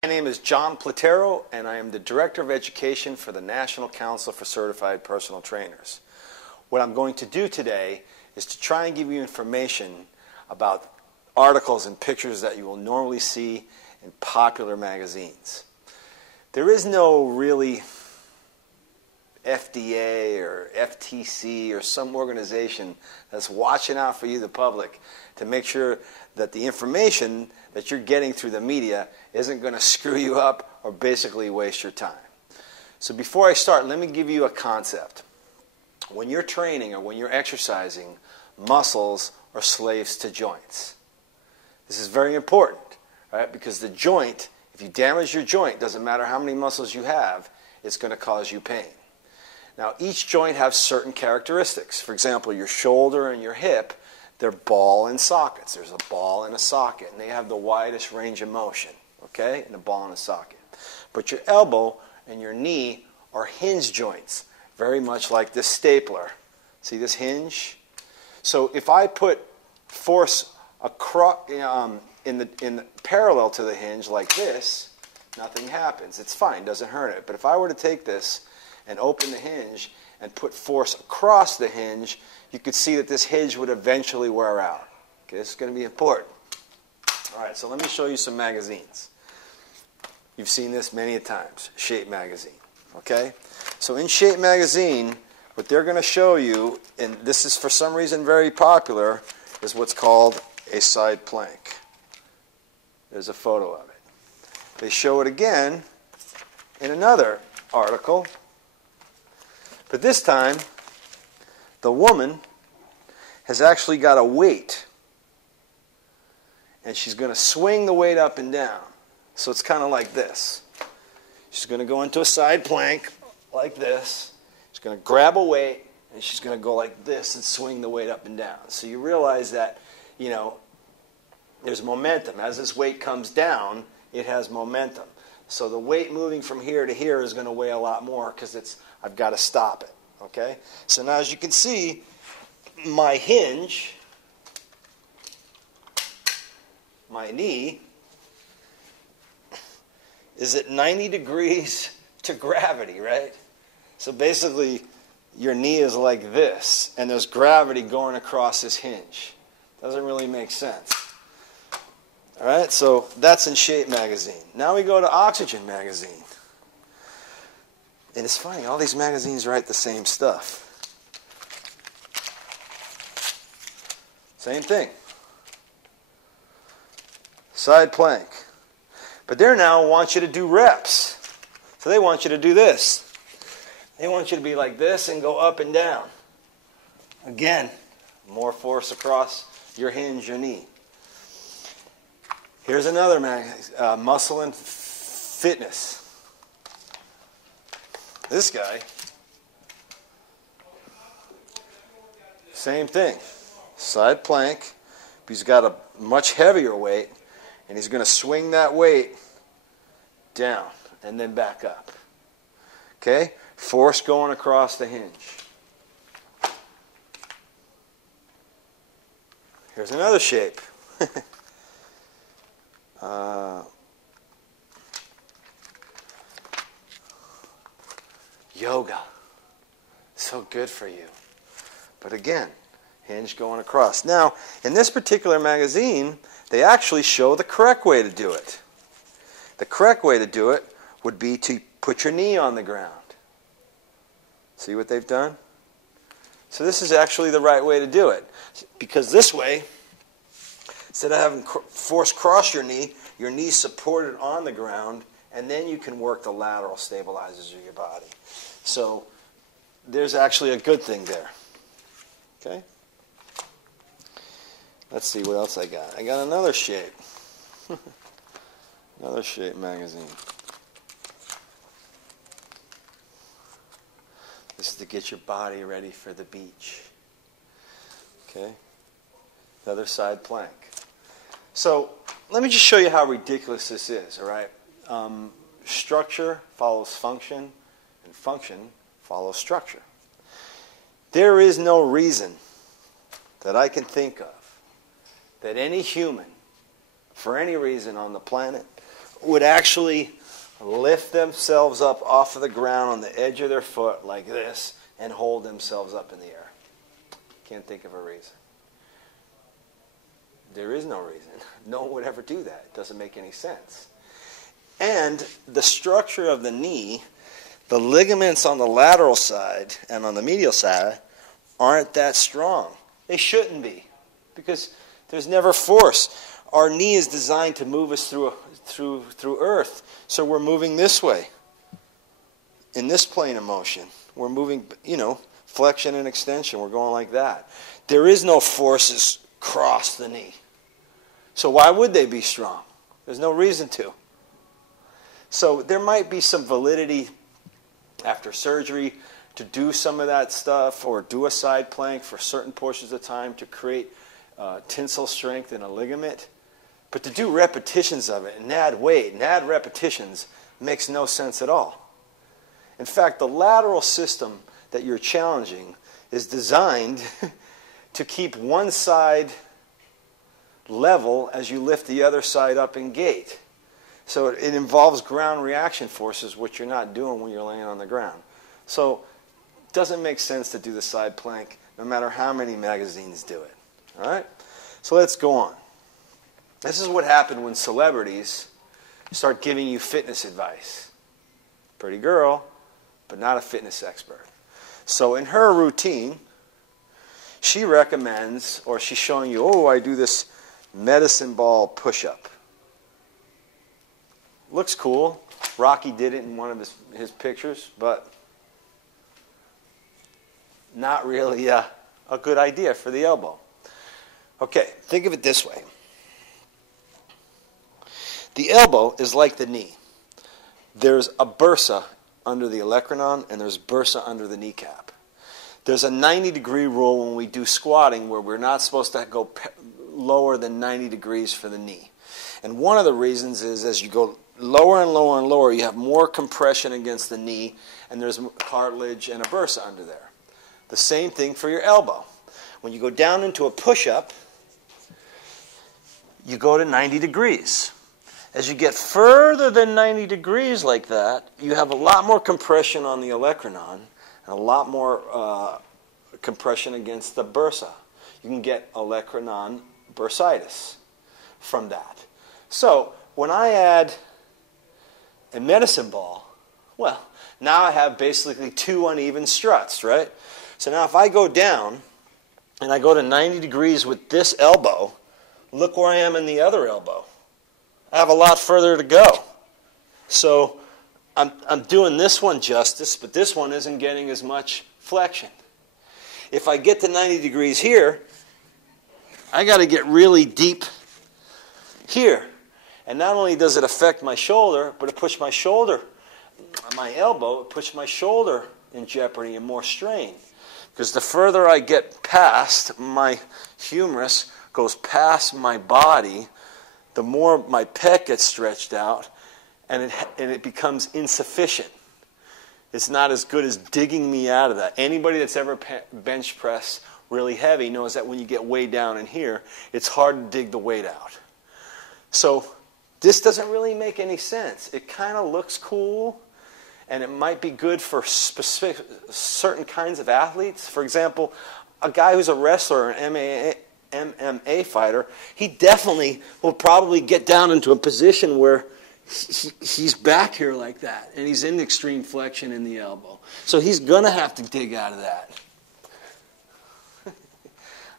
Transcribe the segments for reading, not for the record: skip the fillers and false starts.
My name is John Platero, and I am the Director of Education for the National Council for Certified Personal Trainers. What I'm going to do today is to try and give you information about articles and pictures that you will normally see in popular magazines. There is no really FDA or FTC or some organization that's watching out for you, the public, to make sure that the information that you're getting through the media isn't going to screw you up or basically waste your time. So before I start, let me give you a concept. When you're training or when you're exercising, muscles are slaves to joints. This is very important, right? Because the joint, if you damage your joint, doesn't matter how many muscles you have, it's going to cause you pain. Now, each joint has certain characteristics. For example, your shoulder and your hip, they're ball and sockets. There's a ball and a socket, and they have the widest range of motion, okay, in a ball and a socket. But your elbow and your knee are hinge joints, very much like this stapler. See this hinge? So if I put force across, in parallel to the hinge like this, nothing happens. It's fine, doesn't hurt it. But if I were to take this and open the hinge and put force across the hinge, you could see that this hinge would eventually wear out. Okay, this is going to be important. All right, so let me show you some magazines. You've seen this many a times, Shape magazine. Okay, so in Shape magazine, what they're going to show you, and this is for some reason very popular, is what's called a side plank. There's a photo of it. They show it again in another article, but this time the woman has actually got a weight, and she's going to swing the weight up and down. So it's kind of like this. She's going to go into a side plank like this. She's going to grab a weight, and she's going to go like this and swing the weight up and down. So you realize that, you know, there's momentum. As this weight comes down, it has momentum. So the weight moving from here to here is going to weigh a lot more because I've got to stop it. Okay? So now as you can see, my hinge, my knee, is at 90 degrees to gravity, right? So basically, your knee is like this, and there's gravity going across this hinge. Doesn't really make sense. All right, so that's in Shape magazine. Now we go to Oxygen magazine. And it's funny, all these magazines write the same stuff. Same thing. Side plank. But they now want you to do reps. So they want you to do this. They want you to be like this and go up and down. Again, more force across your hinge, your knee. Here's another Muscle and Fitness. This guy, same thing. Side plank. He's got a much heavier weight, and he's going to swing that weight down and then back up. Okay? Force going across the hinge. Here's another shape. Yoga. So good for you. But again, hinge going across. Now, in this particular magazine, they actually show the correct way to do it. The correct way to do it would be to put your knee on the ground. See what they've done? So this is actually the right way to do it. Because this way, instead of having force cross your knee supported on the ground, and then you can work the lateral stabilizers of your body. So there's actually a good thing there. Okay? Let's see what else I got. I got another Shape. Another Shape magazine. This is to get your body ready for the beach. Okay? Another side plank. So let me just show you how ridiculous this is, all right? Structure follows function, and function follows structure. There is no reason that I can think of that any human, for any reason on the planet would actually lift themselves up off of the ground on the edge of their foot like this and hold themselves up in the air. Can't think of a reason. There is no reason. No one would ever do that. It doesn't make any sense. And the structure of the knee, the ligaments on the lateral side and on the medial side aren't that strong. They shouldn't be, because there's never force. Our knee is designed to move us through earth. So we're moving this way, in this plane of motion. We're moving, flexion and extension. We're going like that. There is no forces across the knee. So why would they be strong? There's no reason to. So there might be some validity after surgery to do some of that stuff, or do a side plank for certain portions of time to create tensile strength in a ligament. But to do repetitions of it and add weight and add repetitions makes no sense at all. In fact, the lateral system that you're challenging is designed to keep one side level as you lift the other side up in gait. So it involves ground reaction forces, which you're not doing when you're laying on the ground. So it doesn't make sense to do the side plank no matter how many magazines do it. All right? So let's go on. This is what happened when celebrities start giving you fitness advice. Pretty girl, but not a fitness expert. So in her routine, she recommends, or she's showing you, I do this medicine ball push-up. Looks cool. Rocky did it in one of his pictures, but not really a good idea for the elbow. Okay, think of it this way. The elbow is like the knee. There's a bursa under the olecranon, and there's bursa under the kneecap. There's a 90-degree rule when we do squatting where we're not supposed to go lower than 90 degrees for the knee. And one of the reasons is as you go lower and lower and lower, you have more compression against the knee, and there's cartilage and a bursa under there. The same thing for your elbow. When you go down into a push-up, you go to 90 degrees. As you get further than 90 degrees like that, you have a lot more compression on the olecranon and a lot more compression against the bursa. You can get olecranon bursitis from that. So when I add a medicine ball, well, now I have basically two uneven struts, right? So now if I go down and I go to 90 degrees with this elbow, look where I am in the other elbow. I have a lot further to go. So I'm doing this one justice, but this one isn't getting as much flexion. If I get to 90 degrees here, I got to get really deep here. And not only does it affect my shoulder, but it puts my elbow, it puts my shoulder in jeopardy and more strain. Because the further I get past, my humerus goes past my body, the more my pec gets stretched out, and it becomes insufficient. It's not as good as digging me out of that. Anybody that's ever bench pressed really heavy knows that when you get way down in here, it's hard to dig the weight out. So this doesn't really make any sense. It kind of looks cool, and it might be good for specific certain kinds of athletes. For example, a guy who's a wrestler, an MMA fighter, he definitely will probably get down into a position where he's back here like that, and he's in extreme flexion in the elbow. So he's going to have to dig out of that.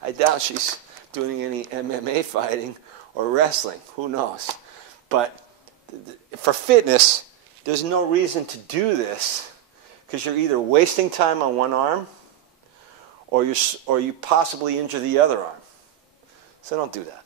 I doubt she's doing any MMA fighting or wrestling. Who knows? But for fitness, there's no reason to do this because you're either wasting time on one arm or you possibly injure the other arm. So don't do that.